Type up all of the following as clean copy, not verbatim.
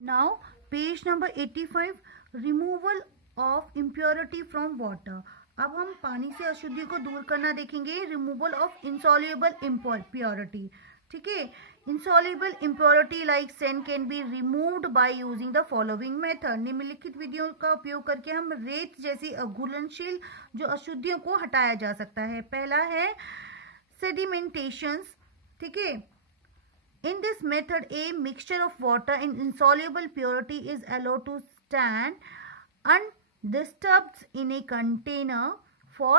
Now page number 85, removal of impurity from water. अब हम पानी से अशुद्धि को दूर करना देखेंगे, रिमूवल ऑफ इंसॉल्युबल इम्प्योरिटी। ठीक है, insoluble impurity like sand can be removed by using the following method. निम्नलिखित विधियों का उपयोग करके हम रेत जैसी अघुलनशील जो अशुद्धियों को हटाया जा सकता है। पहला है सेडिमेंटेशंस। ठीक है, in this method, a mixture of water and insoluble purity is allowed to stand undisturbed in a container for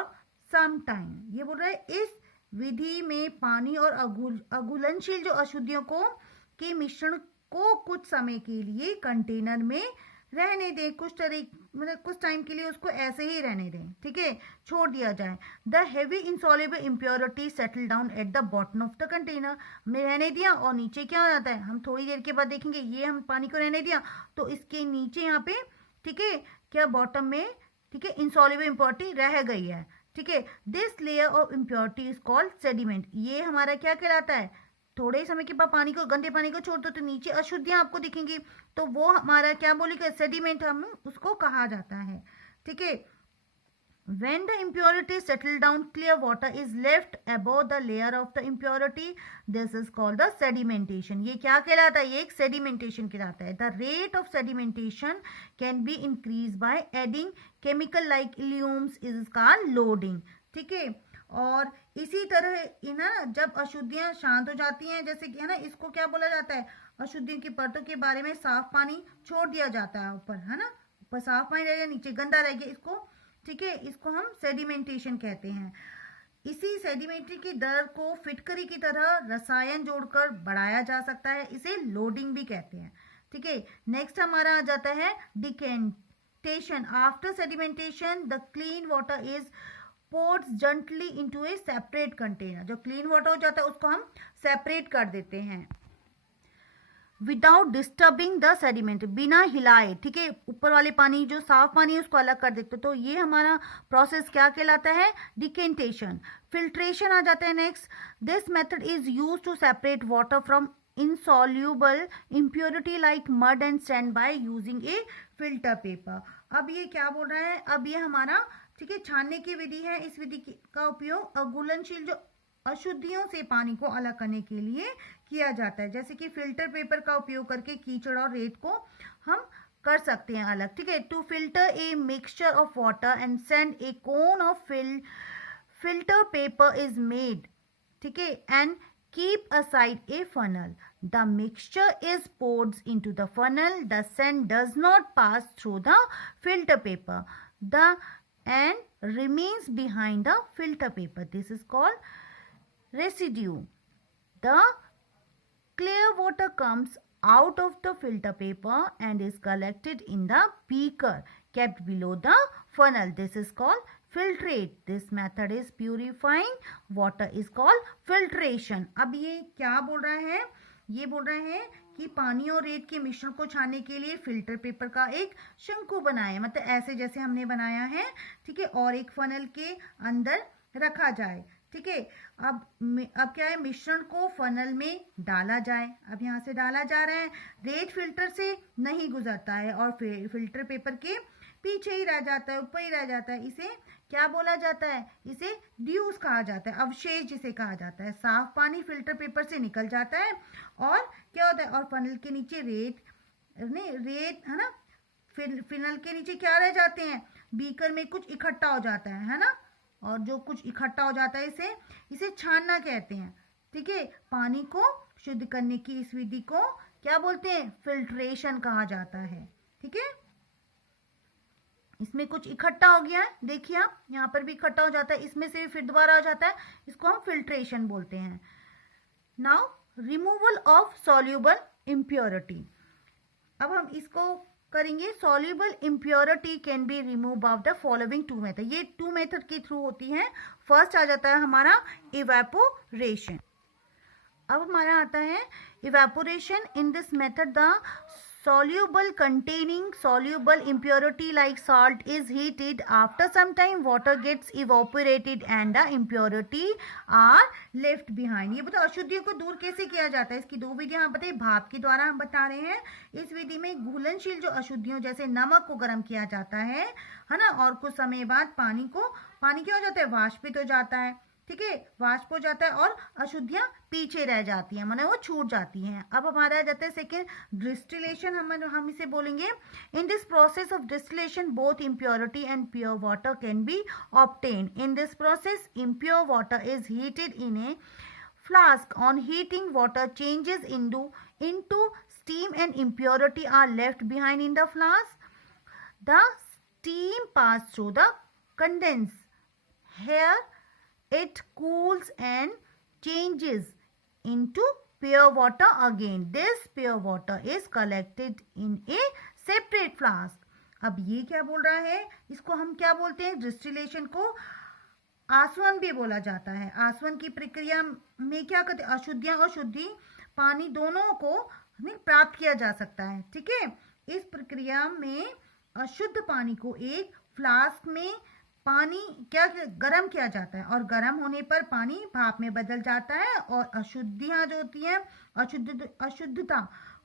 some time. ये बोल रहा है इस विधि में पानी और अघुलनशील जो अशुद्धियों को के मिश्रण को कुछ समय के लिए कंटेनर में रहने दें, मतलब कुछ टाइम के लिए उसको ऐसे ही रहने दें। ठीक है, छोड़ दिया जाए। The heavy insoluble impurity settle down at the bottom of the container. हमने रहने दिया और नीचे क्या हो जाता है, हम थोड़ी देर के बाद देखेंगे, ये हम पानी को रहने दिया तो इसके नीचे यहाँ पे, ठीक है, क्या बॉटम में, ठीक है, इंसॉल्युबल इम्प्योरिटी रह गई है। ठीक है, this layer of impurity is called sediment. ये हमारा क्या कहलाता है, थोड़े समय के बाद पानी को, गंदे पानी को छोड़ दो तो नीचे अशुद्धियां आपको दिखेंगी, तो वो हमारा क्या बोलेगा, सेडिमेंट हम उसको कहा जाता है। ठीक है, when the impurity settle down, clear water is left above the layer of the impurity. This is called the sedimentation. ये क्या कहलाता है, ये एक sedimentation कहलाता है। The rate of sedimentation can be increased by adding chemical like illumes, is called loading. ठीक है, और इसी तरह ना जब अशुद्धियां शांत हो जाती हैं, जैसे कि है ना, इसको क्या बोला जाता है, अशुद्धियों की परतों के बारे में साफ पानी छोड़ दिया जाता है ऊपर, है ना, ऊपर साफ पानी रहेगा, नीचे गंदा रहेगा, इसको, ठीक है, इसको हम सेडिमेंटेशन कहते हैं। इसी सेडिमेंट्री की दर को फिटकरी की तरह रसायन जोड़कर बढ़ाया जा सकता है, इसे लोडिंग भी कहते हैं। ठीक है, नेक्स्ट हमारा आ जाता है decantation. After sedimentation the clean water is pores gently into A separate container. जो क्लीन वाटर हो जाता है उसको हम सेपरेट कर देते हैं विदाउट डिस्टर्बिंग द सेडिमेंट, बिना हिलाए। ठीक है, ऊपर वाले पानी जो साफ पानी है उसको अलग कर देते, तो ये हमारा प्रोसेस क्या कहलाता है, डिकेंटेशन। फिल्ट्रेशन आ जाता है next. This method is use to separate water from insoluble impurity like mud and sand by using a filter paper। अब ये क्या बोल रहा है, अब ये हमारा, ठीक है, छानने की विधि है। इस विधि का उपयोग अघुलनशील जो अशुद्धियों से पानी को अलग करने के लिए किया जाता है, जैसे कि फिल्टर पेपर का उपयोग करके कीचड़ और रेत को हम कर सकते हैं अलग। ठीक है, to filter a mixture of water and sand a cone of filter paper is made. ठीक है, and keep aside a funnel. The mixture is poured into the funnel. The sand does not pass through the filter paper. The and remains behind the filter paper. This is called residue. The clear water comes out of the filter paper and is collected in the beaker kept below the funnel. This is called filtrate. This method is purifying water is called filtration। अब ये क्या बोल रहा है, ये बोल रहे हैं कि पानी और रेत के मिश्रण को छानने के लिए फिल्टर पेपर का एक शंकु बनाए, मतलब ऐसे जैसे हमने बनाया है। ठीक है, और एक फनल के अंदर रखा जाए। ठीक है, अब क्या है, मिश्रण को फनल में डाला जाए। अब यहाँ से डाला जा रहा है, रेत फिल्टर से नहीं गुजरता है और फिल्टर पेपर के पीछे ही रह जाता है, ऊपर ही रह जाता है। इसे क्या बोला जाता है, इसे ड्यूज कहा जाता है, अवशेष जिसे कहा जाता है। साफ पानी फिल्टर पेपर से निकल जाता है और क्या होता है, और फनल के नीचे रेत है ना, फनल के नीचे क्या रह जाते हैं, बीकर में कुछ इकट्ठा हो जाता है ना, और जो कुछ इकट्ठा हो जाता है इसे छानना कहते हैं। ठीक है, पानी को शुद्ध करने की इस विधि को क्या बोलते हैं, फिल्ट्रेशन कहा जाता है। ठीक है, इसमें कुछ इकट्ठा हो गया है, देखिए आप यहाँ पर भी इकट्ठा हो जाता है, इसमें से फिर दोबारा आ जाता है, इसको हम फिल्ट्रेशन बोलते हैं। Now removal of soluble impurity. अब हम इसको करेंगे, soluble impurity can be remove of the following two method. ये टू मेथड के थ्रू होती है। फर्स्ट आ जाता है हमारा इवेपोरेशन। अब हमारा आता है evaporation. In this method the soluble containing soluble impurity like salt is heated. After some time water gets evaporated and the impurity are left behind. ये बताओ अशुद्धियों को दूर कैसे किया जाता है. इसकी दो विधियां हम बताइए. भाप के द्वारा हम बता रहे हैं. इस विधि में घुलनशील जो अशुद्धियों जैसे नमक को गर्म किया जाता है ना, और कुछ समय बाद पानी क्या हो जाता है, वाष्पित हो जाता है. ठीक है, वाष्प हो जाता है और अशुद्धियां पीछे रह जाती हैं, माने वो छूट जाती हैं. अब हमारा आ जाता है सेकेंड डिस्टिलेशन. हम इसे बोलेंगे. In this process of distillation both impurity and pure water can be obtain. In this process impure water is heated in A flask. On heating, water changes into steam and impurity are left behind in the flask. The steam pass through the condense. Here it cools and changes into pure water again. This pure water is collected in a separate flask. अब ये क्या बोल रहा है, इसको हम क्या बोलते हैं, डिस्टिलेशन को आसवन भी बोला जाता है. आसवन की प्रक्रिया में क्या करते हैं, अशुद्धियां और शुद्धि पानी दोनों को प्राप्त किया जा सकता है. ठीक है, इस प्रक्रिया में अशुद्ध पानी को एक फ्लास्क में पानी क्या गर्म किया जाता है और गर्म होने पर पानी भाप में बदल जाता है और अशुद्धियां जो होती हैं, अशुद्धता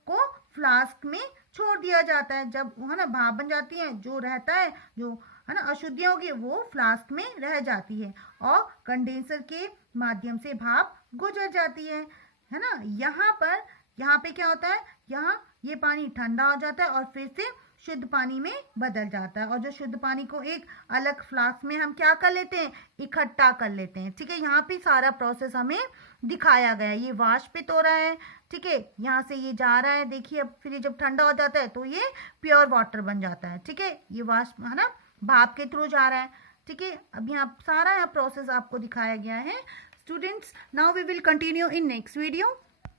को फ्लास्क में छोड़ दिया जाता है. जब है ना भाप बन जाती है, जो रहता है, जो है ना अशुद्धियां होगी वो फ्लास्क में रह जाती है और कंडेंसर के माध्यम से भाप गुजर जाती है ना. यहाँ पे क्या होता है, यहाँ ये पानी ठंडा हो जाता है और फिर से शुद्ध पानी में बदल जाता है. और जो शुद्ध पानी को एक अलग फ्लास्क में हम क्या कर लेते हैं, इकट्ठा कर लेते हैं. ठीक है, यहाँ पे सारा प्रोसेस हमें दिखाया गया है. ये वाष्पित हो रहा है. ठीक है, यहाँ से ये जा रहा है. देखिए अब फिर जब ठंडा हो जाता है तो ये प्योर वाटर बन जाता है. ठीक है, ये वाष्प है ना भाप के थ्रू जा रहा है. ठीक है, अब यहाँ सारा प्रोसेस आपको दिखाया गया है. Students, now we will continue in next video.